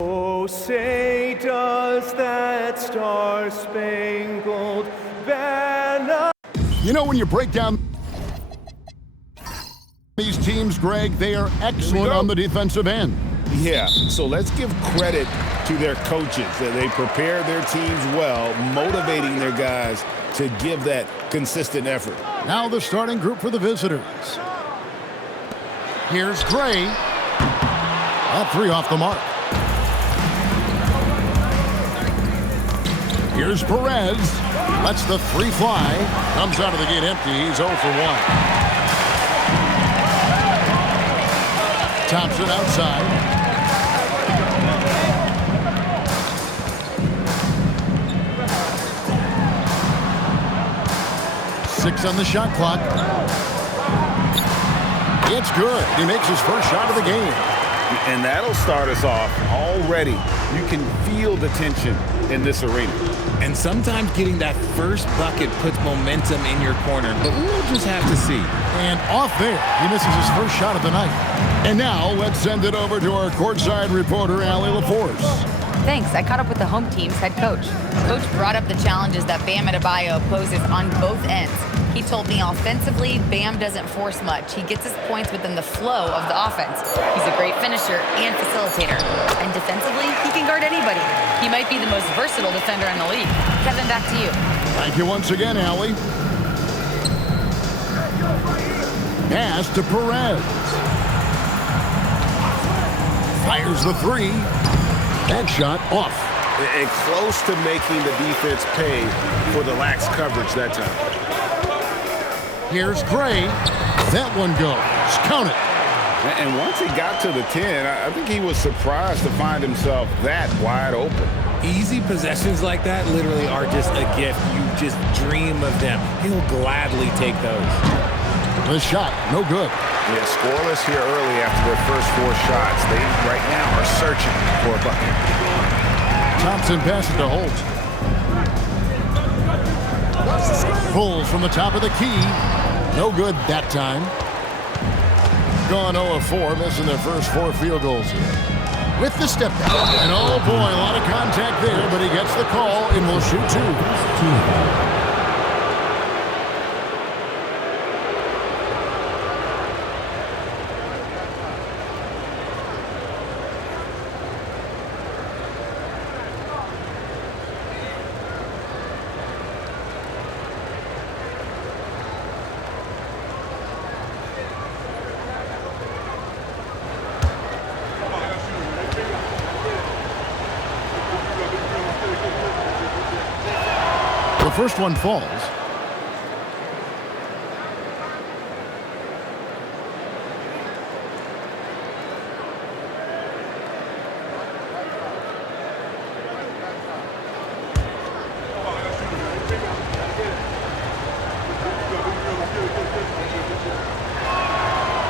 Oh, say does that star-spangled banner... You know, when you break down these teams, Greg, they are excellent on the defensive end. Yeah, so let's give credit to their coaches that they prepare their teams well, motivating their guys to give that consistent effort. Now the starting group for the visitors. Here's Gray. That three off the mark. Here's Perez. Lets the three fly. Comes out of the gate empty. He's 0 for 1. Thompson outside. Six on the shot clock. It's good. He makes his first shot of the game. And that'll start us off already. You can feel the tension in this arena. And sometimes getting that first bucket puts momentum in your corner, but we'll just have to see. And off there, he misses his first shot of the night. And now let's send it over to our courtside reporter, Allie LaForce. Thanks. I caught up with the home team's head coach. Coach brought up the challenges that Bam Adebayo poses on both ends. He told me offensively, Bam doesn't force much. He gets his points within the flow of the offense. He's a great finisher and facilitator. And defensively, he can guard anybody. He might be the most versatile defender in the league. Kevin, back to you. Thank you once again, Allie. Pass to Perez. Fires the three. That shot off. And close to making the defense pay for the lax coverage that time. Here's Gray. That one goes. Count it. And once he got to the 10, I think he was surprised to find himself that wide open. Easy possessions like that literally are just a gift. You just dream of them. He'll gladly take those. The shot, no good. Yeah, scoreless here early after their first 4 shots. They right now are searching for a bucket. Thompson passes to Holt. Pulls from the top of the key. No good that time. Gone 0 of 4, missing their first 4 field goals here. With the step back. And oh boy, a lot of contact there, but he gets the call and will shoot 2. The first one falls.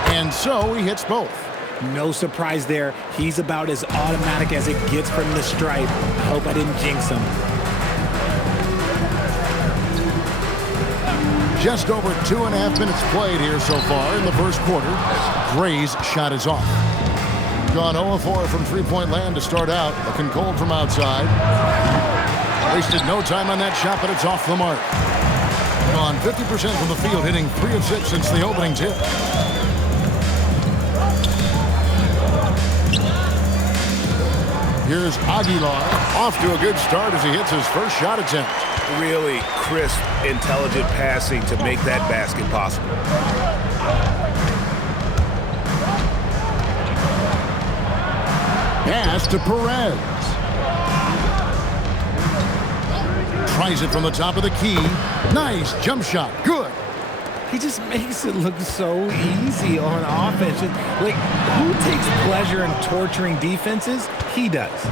And so he hits both. No surprise there. He's about as automatic as it gets from the stripe. I hope I didn't jinx him. Just over 2.5 minutes played here so far in the first quarter. Gray's shot is off. Gone 0 of 4 from three-point land to start out. Looking cold from outside. Wasted no time on that shot, but it's off the mark. Gone 50% from the field, hitting 3 of 6 since the opening tip. Here's Aguilar. Off to a good start as he hits his first shot attempt. Really crisp, intelligent passing to make that basket possible. Pass to Perez. Tries it from the top of the key. Nice jump shot. Good. He just makes it look so easy on offense. Like, who takes pleasure in torturing defenses? He does.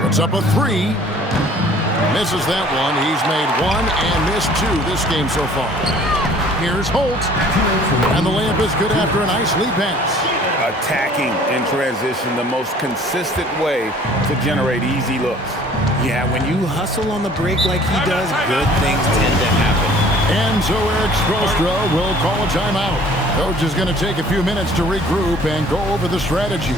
Puts up a 3. Misses that one. He's made 1 and missed 2 this game so far. Here's Holt. And the layup is good after a nice lead pass. attacking in transition, the most consistent way to generate easy looks. Yeah, when you hustle on the break like he does, good things tend to happen. And so Eric Spoelstra will call a timeout. Coach is going to take a few minutes to regroup and go over the strategy.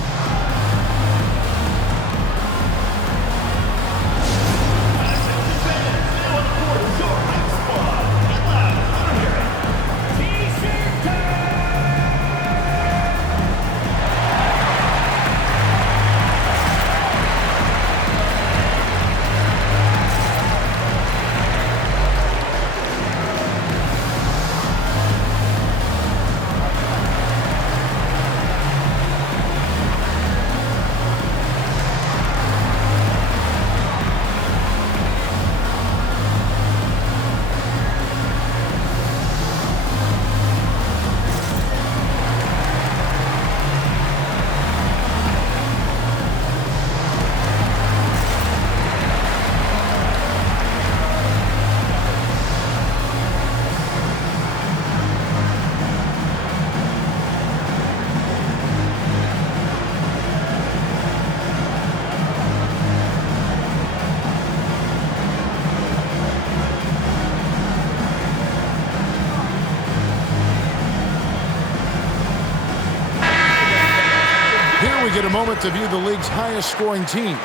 We get a moment to view the league's highest scoring teams.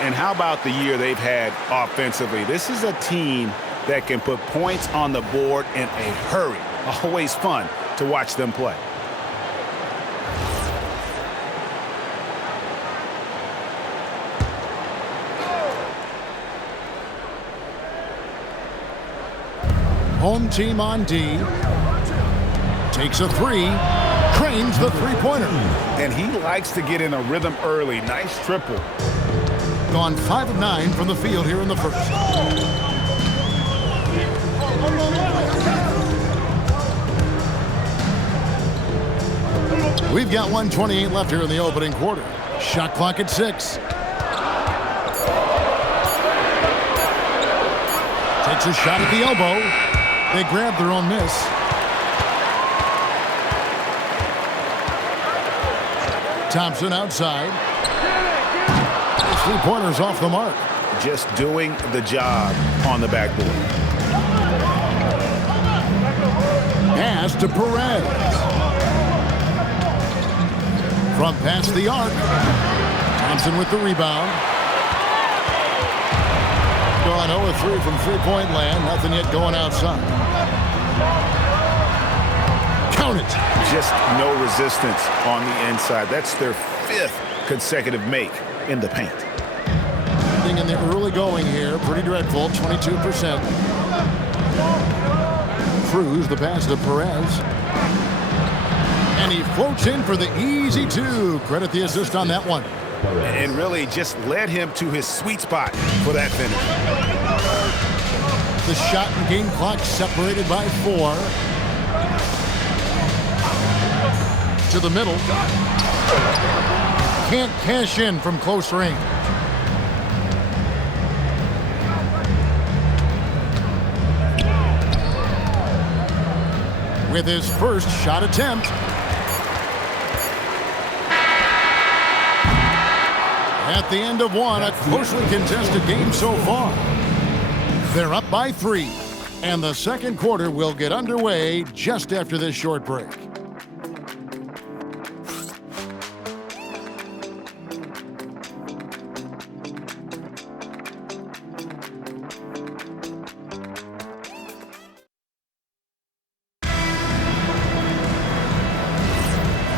And how about the year they've had offensively? This is a team that can put points on the board in a hurry. Always fun to watch them play. Home team on D. Takes a three. Cranes the three-pointer. And he likes to get in a rhythm early. Nice triple. Gone 5 of 9 from the field here in the first. We've got 1:28 left here in the opening quarter. Shot clock at 6. Takes a shot at the elbow. They grab their own miss. Thompson outside. His three-pointer's off the mark. Just doing the job on the backboard. Pass to Perez. From past the arc. Thompson with the rebound. Gone 0-3 from three-point land. Nothing yet going outside. Count it. Just no resistance on the inside. That's their 5th consecutive make in the paint. In the early going here, pretty dreadful, 22%. Cruz, the pass to Perez. And he floats in for the easy 2. Credit the assist on that one. And really just led him to his sweet spot for that finish. The shot and game clock separated by 4. To the middle. Can't cash in from close range. With his first shot attempt. At the end of one, a closely contested game so far. They're up by 3, and the second quarter will get underway just after this short break.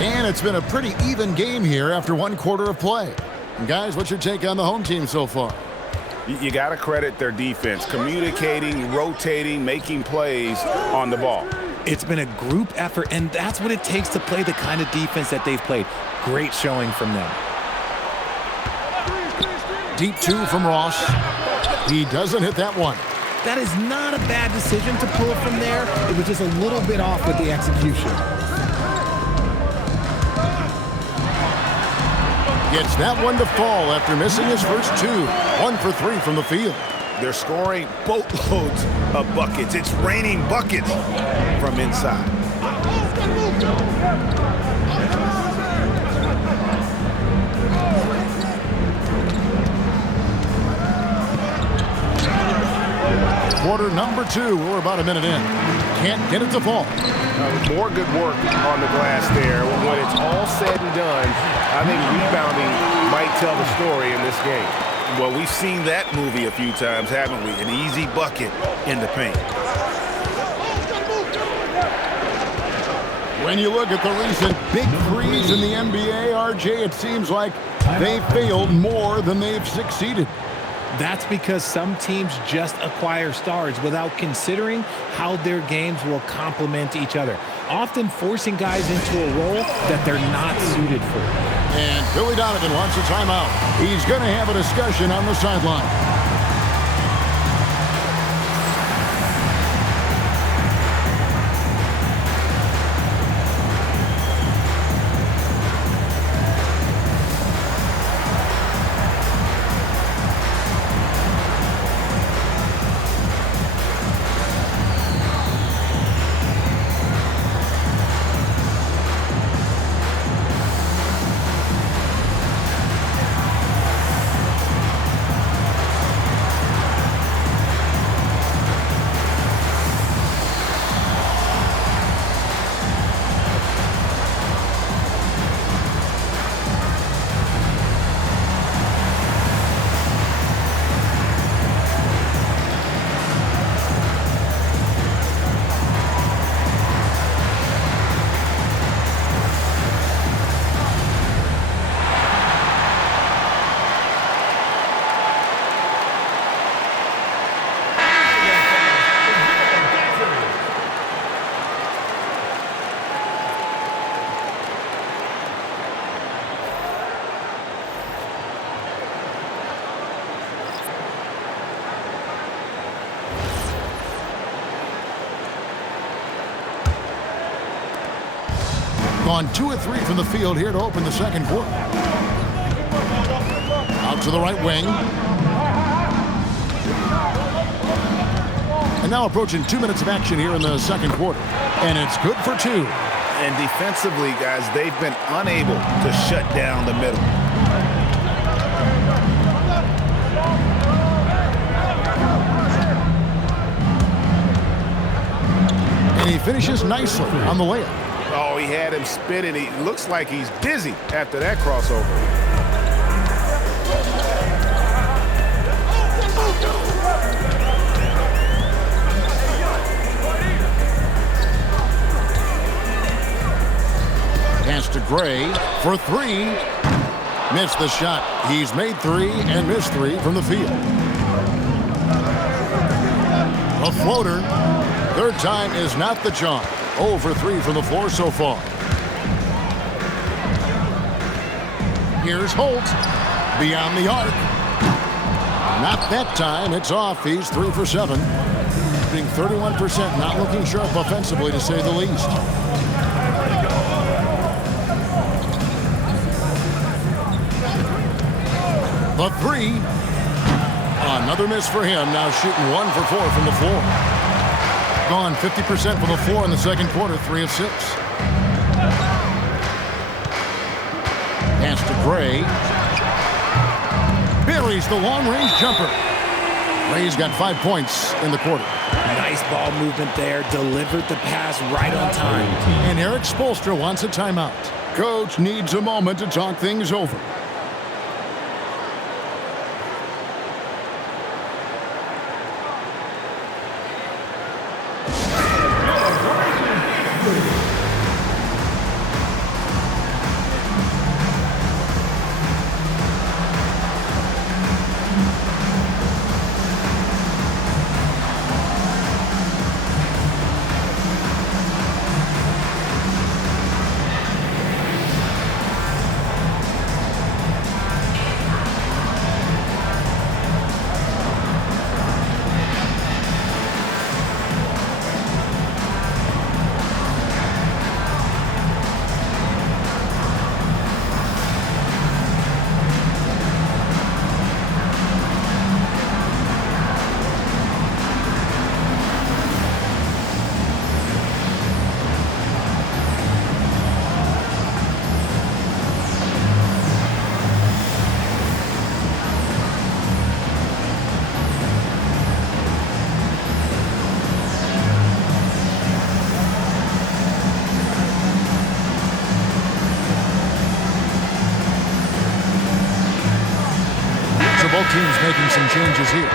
And it's been a pretty even game here after one quarter of play. And guys, what's your take on the home team so far? You got to credit their defense, communicating, rotating, making plays on the ball. It's been a group effort, and that's what it takes to play the kind of defense that they've played. Great showing from them. Deep 2 from Ross. He doesn't hit that one. That is not a bad decision to pull from there. It was just a little bit off with the execution. Gets that one to fall after missing his first 2. 1 for 3 from the field. They're scoring boatloads of buckets. It's raining buckets from inside. quarter number 2. We're about a minute in. Can't get it to fall. More good work on the glass there. When it's all said and done, I think rebounding might tell the story in this game. Well, we've seen that movie a few times, haven't we? An easy bucket in the paint. When you look at the recent big threes in the NBA, RJ, it seems like they failed more than they've succeeded. That's because some teams just acquire stars without considering how their games will complement each other, often forcing guys into a role that they're not suited for. And Billy Donovan wants a timeout. He's going to have a discussion on the sideline. Gone 2 of 3 from the field here to open the second quarter. Out to the right wing. And now approaching 2 minutes of action here in the second quarter. And it's good for 2. And defensively, guys, they've been unable to shut down the middle. And he finishes nicely on the layup. Oh, he had him spinning. He looks like he's dizzy after that crossover. Pass to Gray for 3. Missed the shot. He's made 3 and missed 3 from the field. A floater. Third time is not the charm. 0 for 3 from the floor so far. Here's Holt. Beyond the arc. Not that time. It's off. He's 3 for 7. Being 31%. Not looking sharp offensively, to say the least. The 3. Another miss for him. Now shooting 1 for 4 from the floor. Gone 50% from the floor in the second quarter, 3 of 6. Pass to Gray. Buries the long-range jumper. Gray's got 5 points in the quarter. Nice ball movement there. Delivered the pass right on time. And Eric Spoelstra wants a timeout. Coach needs a moment to talk things over. both teams making some changes here.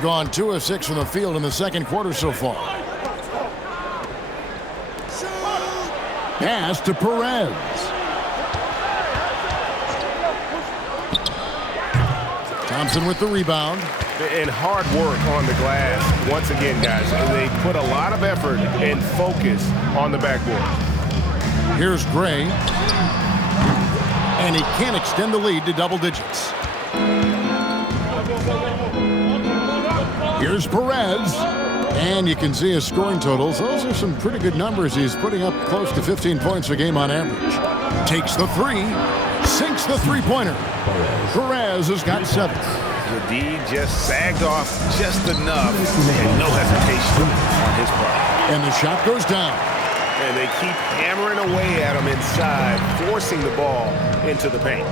Gone 2 of 6 from the field in the second quarter so far. Pass to Perez. Thompson with the rebound. And hard work on the glass. Once again, guys, they put a lot of effort and focus on the backboard. Here's Gray. And he can't extend the lead to double digits. Here's Perez. And you can see his scoring totals. Those are some pretty good numbers. He's putting up close to 15 points a game on average. Takes the three. Sinks the three-pointer. Perez has got 7. The D just sagged off just enough and no hesitation on his part. And the shot goes down. And they keep hammering away at him inside, forcing the ball into the paint.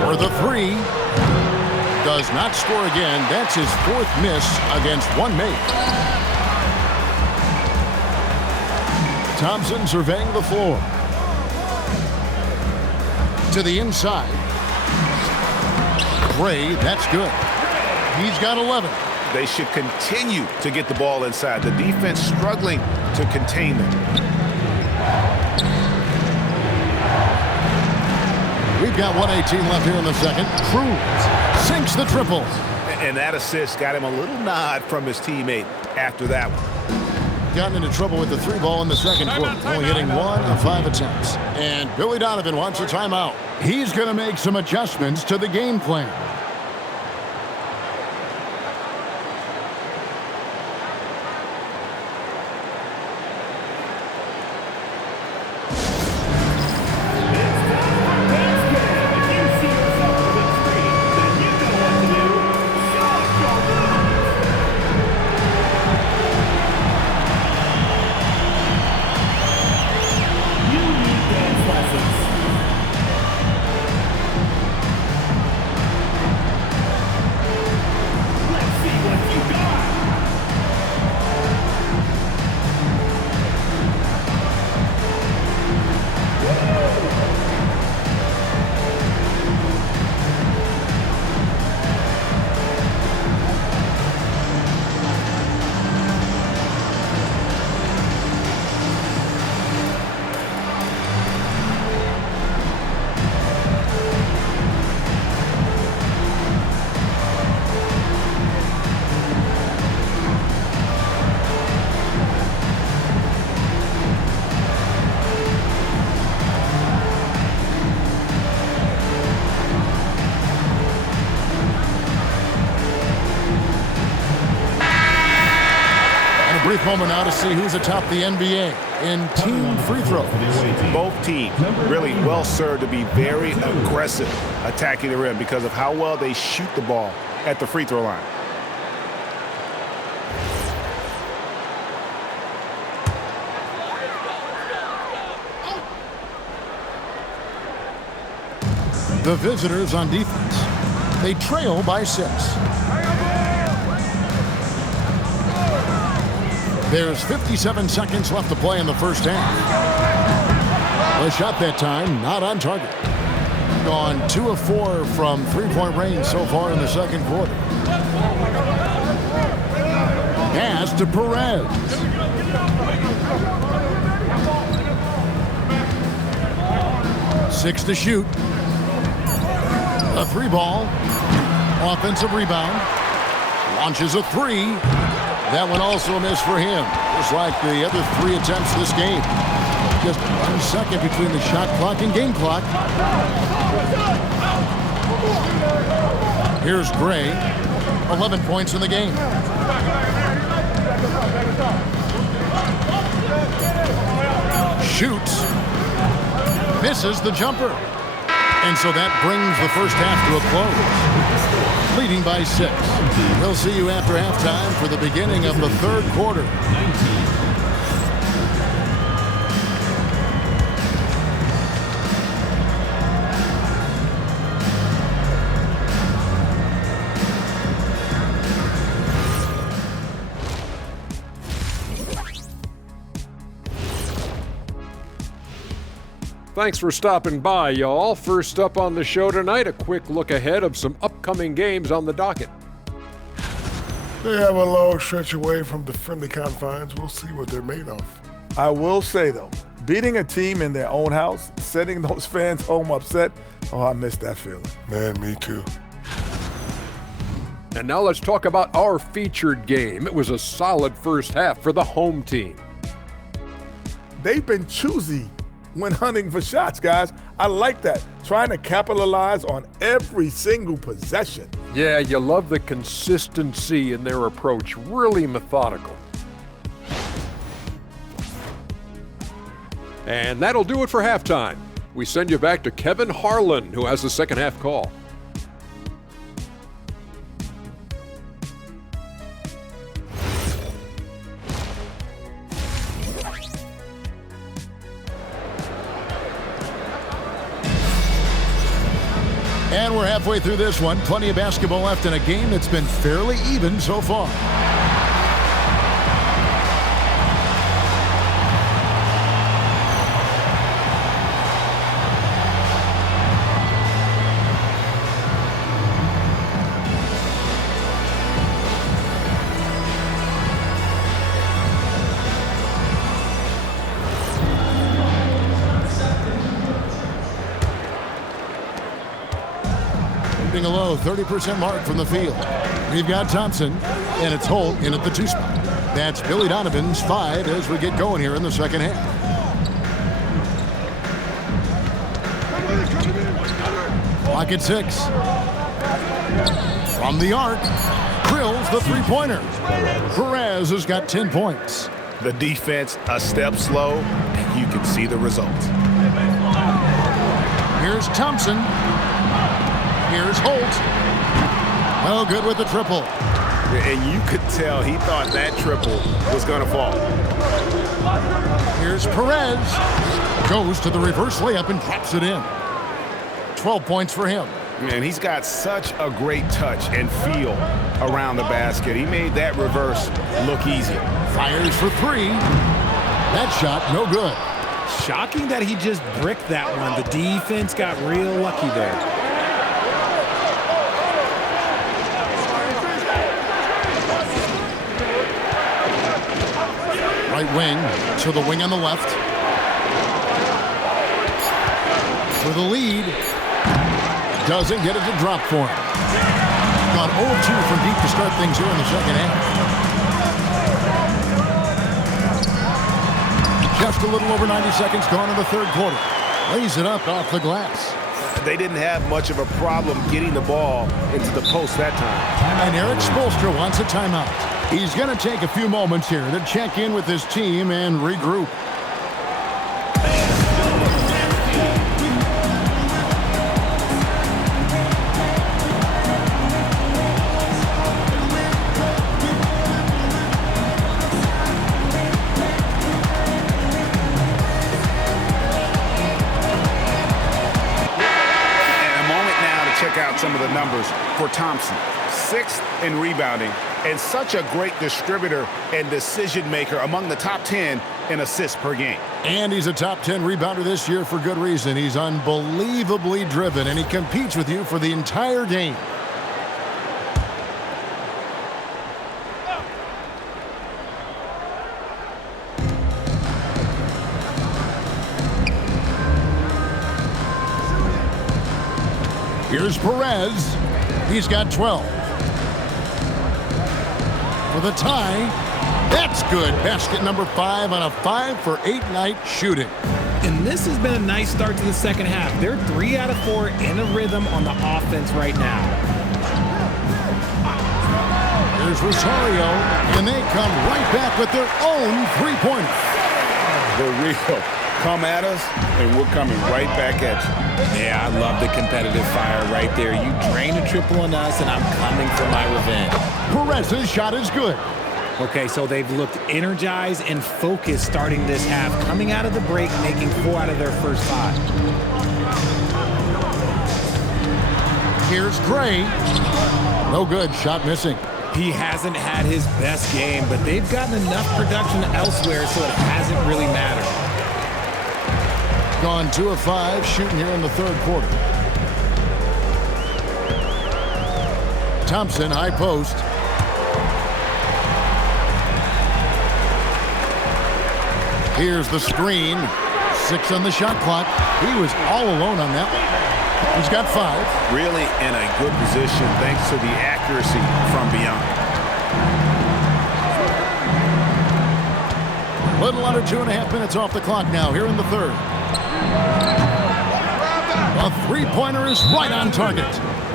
For the three. Does not score again. That's his 4th miss against one mate. Thompson surveying the floor. To the inside. Gray, that's good. He's got 11. They should continue to get the ball inside. The defense struggling to contain them. We've got 1:18 left here in the second. Cruz sinks the triple. And that assist got him a little nod from his teammate after that one. Gotten into trouble with the 3 ball in the second quarter. Only hitting 1 of 5 attempts. And Billy Donovan wants a timeout. He's going to make some adjustments to the game plan. Brief moment now to see who's atop the NBA in team free throws. Both teams really well served to be very aggressive attacking the rim because of how well they shoot the ball at the free throw line. The visitors on defense. They trail by 6. There's 57 seconds left to play in the first half. A shot that time, not on target. Gone 2 of 4 from 3-point range so far in the second quarter. Pass to Perez. Six to shoot. A 3 ball. Offensive rebound. Launches a 3. That one also a miss for him, just like the other 3 attempts this game. Just 1 second between the shot clock and game clock. Here's Gray, 11 points in the game. Shoots, misses the jumper. And so that brings the first half to a close. Leading by 6. We'll see you after halftime for the beginning of the third quarter. Thanks for stopping by, y'all. First up on the show tonight, a quick look ahead of some upcoming games on the docket. They have a long stretch away from the friendly confines. We'll see what they're made of. I will say, though, beating a team in their own house, sending those fans home upset, oh, I miss that feeling. Man, me too. And now let's talk about our featured game. It was a solid first half for the home team. They've been choosy when hunting for shots, guys. I like that. Trying to capitalize on every single possession. Yeah, you love the consistency in their approach. Really methodical. And that'll do it for halftime. We send you back to Kevin Harlan, who has the second half call. And we're halfway through this one. Plenty of basketball left in a game that's been fairly even so far. A low 30% mark from the field. We've got Thompson, and it's Holt in at the 2 spot. That's Billy Donovan's 5 as we get going here in the second half. Clock at 6. From the arc, drills the 3-pointer. Perez has got 10 points. The defense a step slow, and you can see the results. Here's Thompson. Here's Holt. No good with the triple. And you could tell he thought that triple was going to fall. Here's Perez. Goes to the reverse layup and drops it in. 12 points for him. Man, he's got such a great touch and feel around the basket. He made that reverse look easy. Fires for 3. That shot, no good. Shocking that he just bricked that one. The defense got real lucky there. Right wing to the wing on the left. For the lead. Doesn't get it to drop for him. Gone 0-2 from deep to start things here in the second half. Just a little over 90 seconds gone in the third quarter. Lays it up off the glass. They didn't have much of a problem getting the ball into the post that time. And Eric Spoelstra wants a timeout. He's going to take a few moments here to check in with his team and regroup. Some of the numbers for Thompson. 6th in rebounding and such a great distributor and decision maker, among the top 10 in assists per game. And he's a top 10 rebounder this year for good reason. He's unbelievably driven, and he competes with you for the entire game. Here's Perez. He's got 12. For the tie. That's good. Basket number 5 on a 5-for-8 night shooting. And this has been a nice start to the second half. They're 3 out of 4 in a rhythm on the offense right now. Here's Rosario, and they come right back with their own 3-pointer. The real. Come at us, and we're coming right back at you. Yeah, I love the competitive fire right there. You drain a triple on us, and I'm coming for my revenge. Perez's shot is good. Okay, so they've looked energized and focused starting this half, coming out of the break, making 4 out of their first 5. Here's Gray. No good, shot missing. He hasn't had his best game, but they've gotten enough production elsewhere so it hasn't really mattered. Gone 2 of 5 shooting here in the third quarter. Thompson, high post. Here's the screen. 6 on the shot clock. He was all alone on that one. He's got 5. Really in a good position thanks to the accuracy from beyond. Little under 2.5 minutes off the clock now here in the third. A three-pointer is right on target.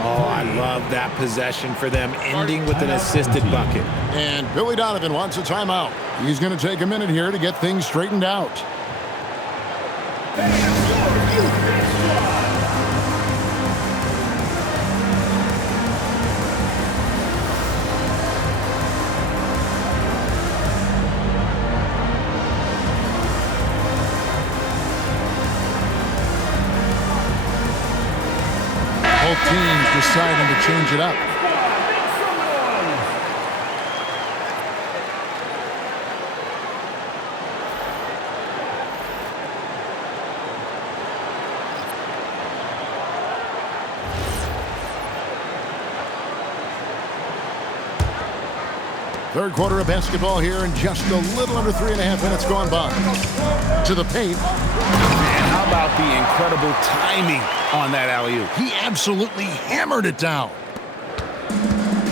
Oh, I love that possession for them, ending with an assisted bucket. And Billy Donovan wants a timeout. He's going to take a minute here to get things straightened out. Both teams deciding to change it up. Third quarter of basketball here, and just a little under 3.5 minutes gone by. To the paint. And how about the incredible timing on that alley-oop? He absolutely hammered it down.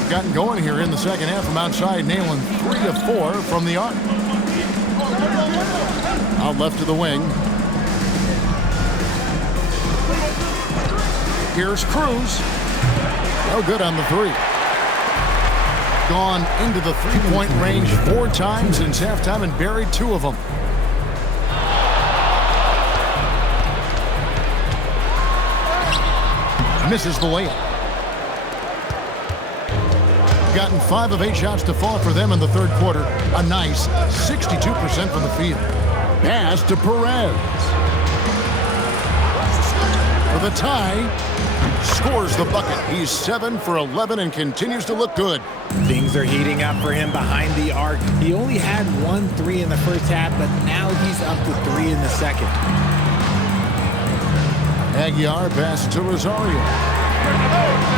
Gotten going here in the second half from outside, nailing 3 of 4 from the arc. Out left to the wing. Here's Cruz. No good on the 3. Gone into the three-point range 4 times since halftime and buried 2 of them. Misses the layup. Gotten 5 of 8 shots to fall for them in the third quarter. A nice 62% from the field. Pass to Perez. For the tie. Scores the bucket. He's 7 for 11 and continues to look good. Things are heating up for him behind the arc. He only had 1 3 in the first half, but now he's up to 3 in the second. Aguiar passes to Rosario.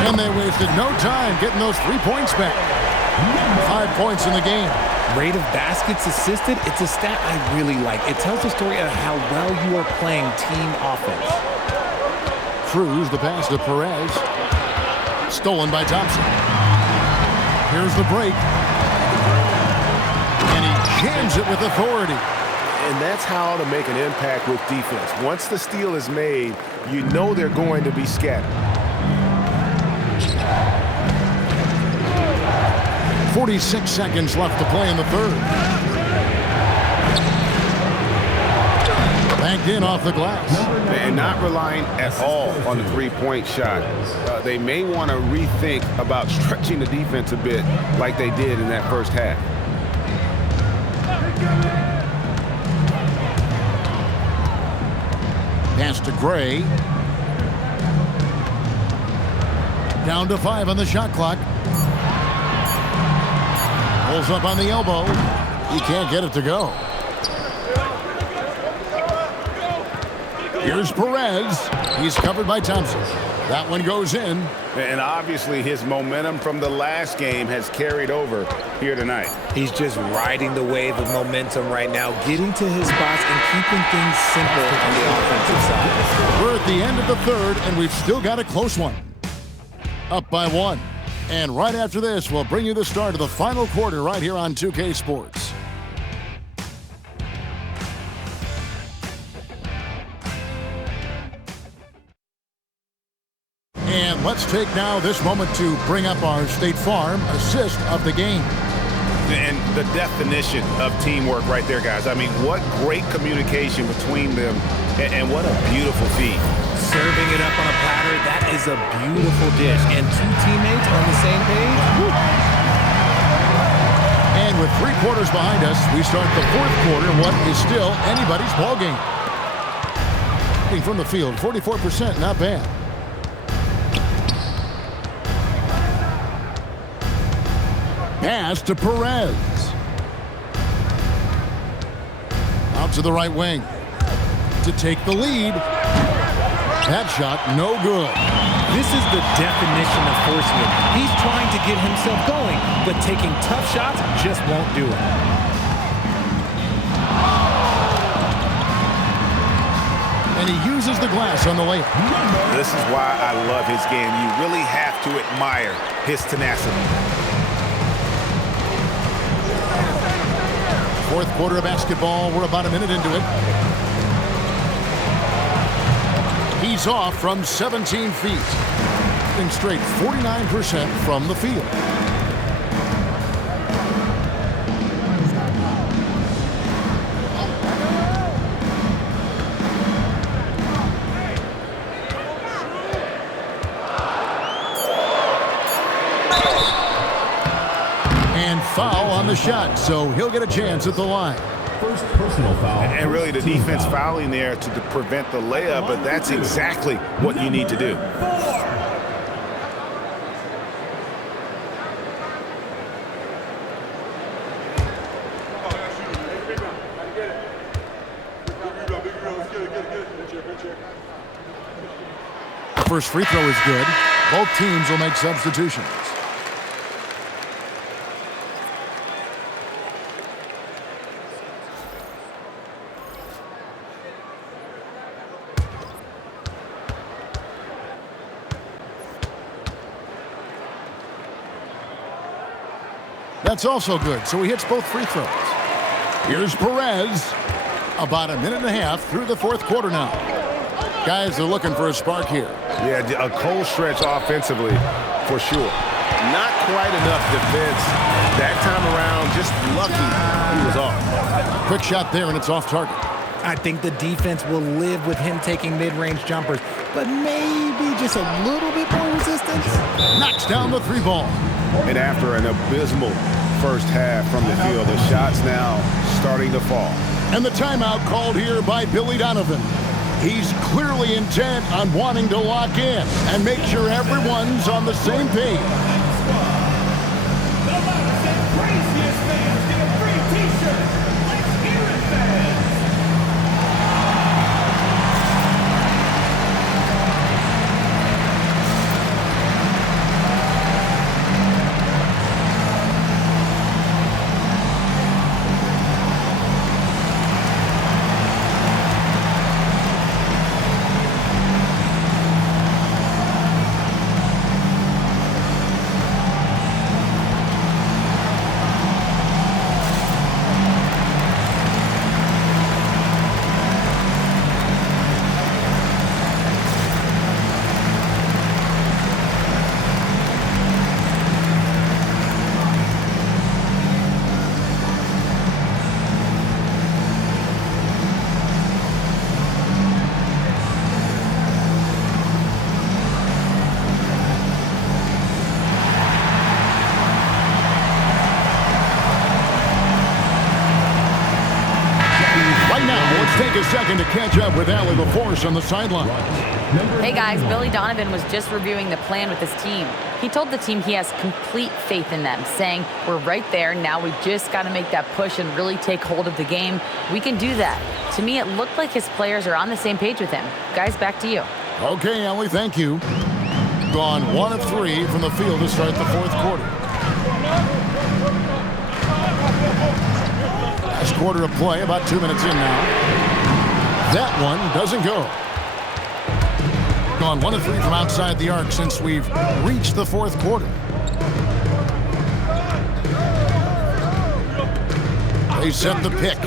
And they wasted no time getting those 3 points back. 5 points in the game. Rate of baskets assisted, it's a stat I really like. It tells the story of how well you are playing team offense. Cruz, the pass to Perez. Stolen by Thompson. Here's the break. And he jams it with authority. And that's how to make an impact with defense. Once the steal is made, you know they're going to be scattered. 46 seconds left to play in the third. Banked in off the glass. And not relying at all on the three-point shot. They may want to rethink about stretching the defense a bit like they did in that first half. Pass to Gray. Down to 5 on the shot clock. Pulls up on the elbow. He can't get it to go. Here's Perez. He's covered by Thompson. That one goes in. And obviously his momentum from the last game has carried over here tonight. He's just riding the wave of momentum right now, getting to his spots and keeping things simple on the offensive side. We're at the end of the third, and we've still got a close one. Up by 1. And right after this, we'll bring you the start of the final quarter right here on 2K Sports. And let's take now this moment to bring up our State Farm assist of the game. And the definition of teamwork right there, guys. I mean, what great communication between them, and what a beautiful feed. Serving it up on a platter, that is a beautiful dish. And 2 teammates on the same page. Woo. And with 3 quarters behind us, we start the fourth quarter, what is still anybody's ball game. From the field, 44%, not bad. Pass to Perez. Out to the right wing. to take the lead. That shot, no good. This is the definition of forcing it. He's trying to get himself going, but taking tough shots just won't do it. And he uses the glass on the layup. This is why I love his game. You really have to admire his tenacity. Fourth quarter of basketball. We're about a minute into it. He's off from 17 feet. Shooting straight 49% from the field. And foul on the shot, so he'll get a chance at the line. First personal foul. And really the defense fouling there to prevent the layup, but that's exactly what you need to do. First free throw is good. Both teams will make substitutions. That's also good, so he hits both free throws. Here's Perez. About a minute and a half through the fourth quarter now. Guys are looking for a spark here. Yeah, a cold stretch offensively, for sure. Not quite enough defense that time around. Just lucky he was off. Quick shot there, and it's off target. I think the defense will live with him taking mid-range jumpers, but maybe just a little bit more resistance. Knocks down the three ball. And after an abysmal first half from the field, the shots now starting to fall. And the timeout called here by Billy Donovan. He's clearly intent on wanting to lock in and make sure everyone's on the same page. Take a second to catch up with Allie LaForce on the sideline. Hey guys, Billy Donovan was just reviewing the plan with his team. He told the team he has complete faith in them, saying, we're right there, now we just got to make that push and really take hold of the game. We can do that. To me, it looked like his players are on the same page with him. Guys, back to you. Okay, Allie, thank you. Gone 1 of 3 from the field to start the fourth quarter. Last quarter of play, about 2 minutes in now. That one doesn't go. Gone 1 of 3 from outside the arc since we've reached the fourth quarter. They set the pick.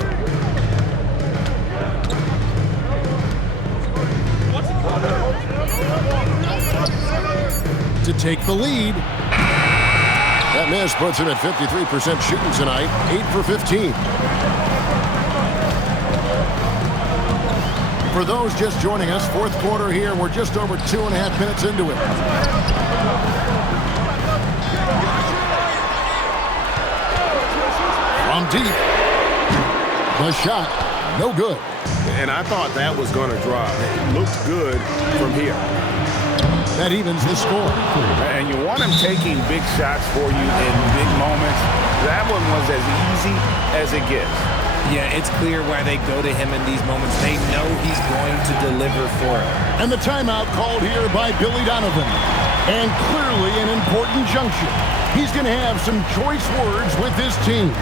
To take the lead. That miss puts him at 53% shooting tonight, 8 for 15. For those just joining us, fourth quarter here, we're just over 2.5 minutes into it. From deep. The shot, no good. And I thought that was going to drop. It looked good from here. That evens the score. And you want him taking big shots for you in big moments. That one was as easy as it gets. Yeah, it's clear why they go to him in these moments. They know he's going to deliver for it. And the timeout called here by Billy Donovan. And clearly an important junction. He's going to have some choice words with his team.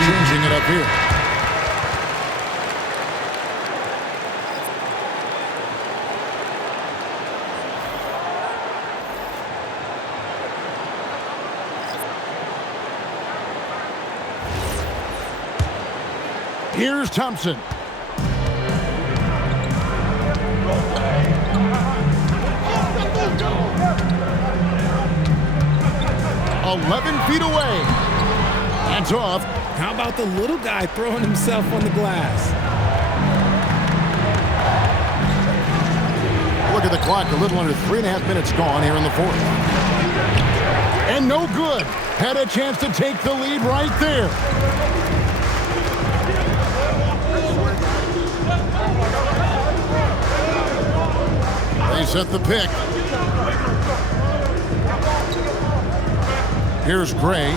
Changing it up here. Here's Thompson. "11 feet away." That's off. How about the little guy throwing himself on the glass? Look at the clock. A little under 3.5 minutes gone here in the fourth. And no good. Had a chance to take the lead right there. They set the pick. Here's Gray.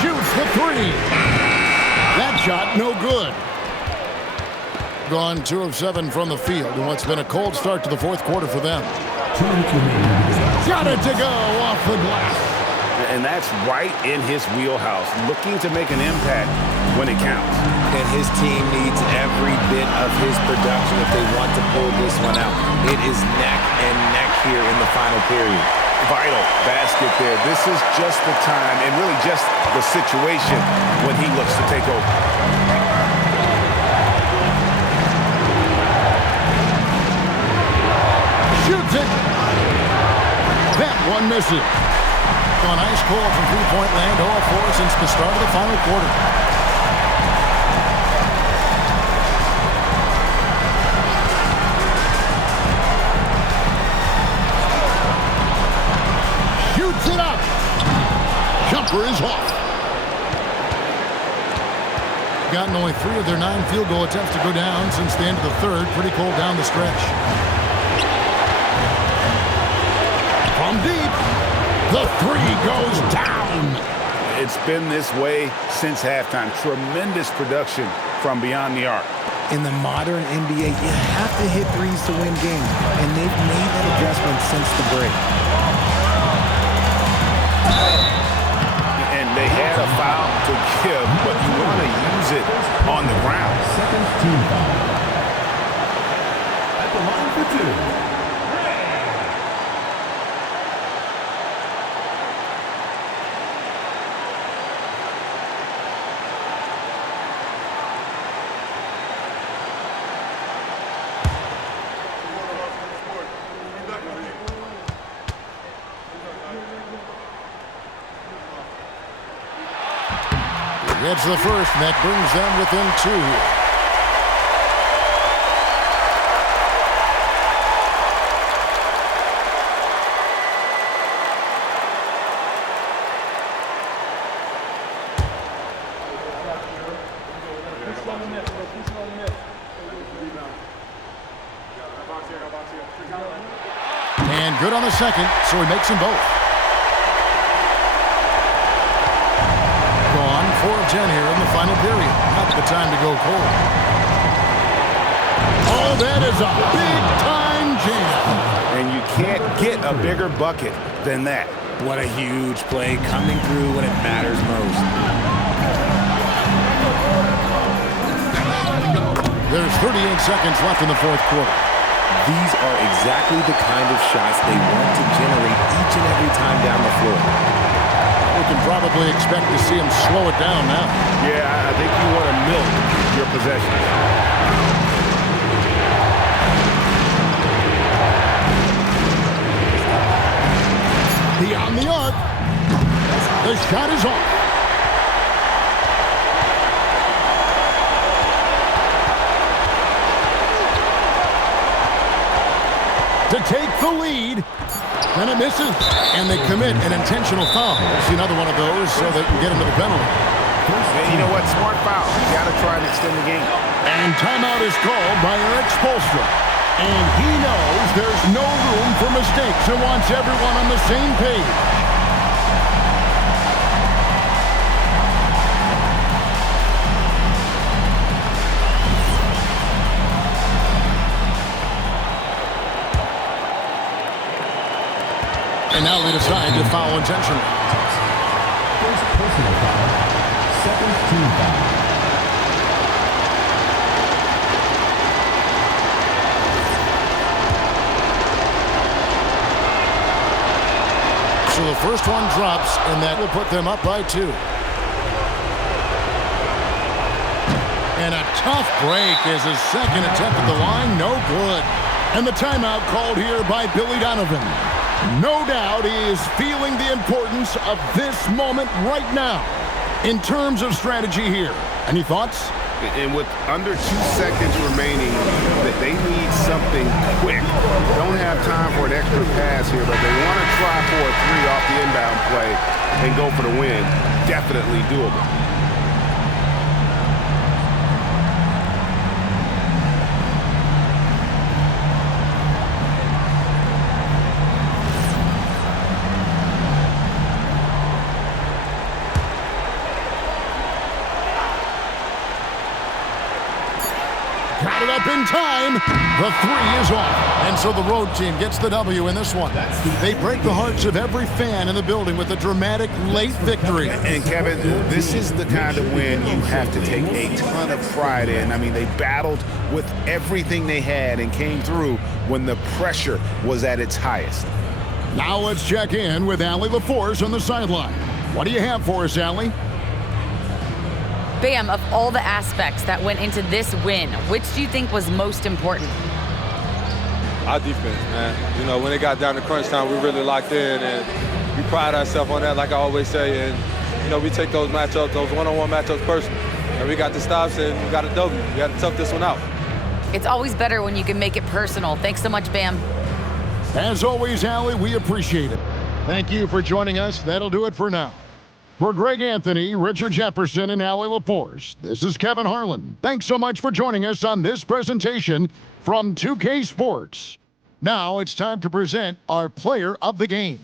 Shoots the three. That shot no good. Gone 2 of 7 from the field in what's been a cold start to the fourth quarter for them. Got it to go off the glass. And that's right in his wheelhouse, looking to make an impact when it counts. And his team needs every bit of his production if they want to pull this one out. It is neck and neck here in the final period. Vital basket there. This is just the time and really just the situation when he looks to take over. Shoots it. That one misses. Gone ice cold from three-point land, 0 of 4 since the start of the final quarter. Shoots it up. Jumper is off. Gotten only 3 of their 9 field goal attempts to go down since the end of the third. Pretty cold down the stretch. From deep, the three goes down. It's been this way since halftime. Tremendous production from beyond the arc. In the modern NBA, you have to hit threes to win games, and they've made that adjustment since the break. And they had a foul to give, but you want to use it on the ground. Second team foul. At the line for 2. Gets the first, and that brings them within 2. And good on the second, so he makes them both. Gone 4 of 10 here in the final period. Not the time to go cold. Oh, that is a big-time jam. And you can't get a bigger bucket than that. What a huge play coming through when it matters most. There's 38 seconds left in the fourth quarter. These are exactly the kind of shots they want to generate each and every time down the floor. We can probably expect to see him slow it down now. Yeah, I think you want to milk your possession. Beyond the arc. The shot is off. to take the lead. And it misses. And they commit an intentional foul. We'll see another one of those so they can get into the penalty. And you know what? Smart foul. You got to try and extend the game. And timeout is called by Eric Spoelstra. And he knows there's no room for mistakes and wants everyone on the same page. And now they decide to foul intentionally. First personal foul. Second team foul. So the first one drops, and that will put them up by 2. And a tough break is his second attempt at the line. No good. And the timeout called here by Billy Donovan. No doubt he is feeling the importance of this moment right now in terms of strategy here. Any thoughts? And with under 2 seconds remaining, they need something quick. Don't have time for an extra pass here, but they want to try for a 3 off the inbound play and go for the win. Definitely doable. Got it up in time. The 3 is off. And so the road team gets the W in this one. They break the hearts of every fan in the building with a dramatic late victory. And Kevin, this is the kind of win you have to take a ton of pride in. I mean, they battled with everything they had and came through when the pressure was at its highest. Now let's check in with Allie LaForce on the sideline. What do you have for us, Allie? Bam, of all the aspects that went into this win, which do you think was most important? Our defense, man. You know, when it got down to crunch time, we really locked in, and we pride ourselves on that, like I always say. And, you know, we take those matchups, those one-on-one matchups personal. And we got the stops, and we got a W. We got to tough this one out. It's always better when you can make it personal. Thanks so much, Bam. As always, Allie, we appreciate it. Thank you for joining us. That'll do it for now. For Greg Anthony, Richard Jefferson, and Allie LaForce, this is Kevin Harlan. Thanks so much for joining us on this presentation from 2K Sports. Now it's time to present our player of the game.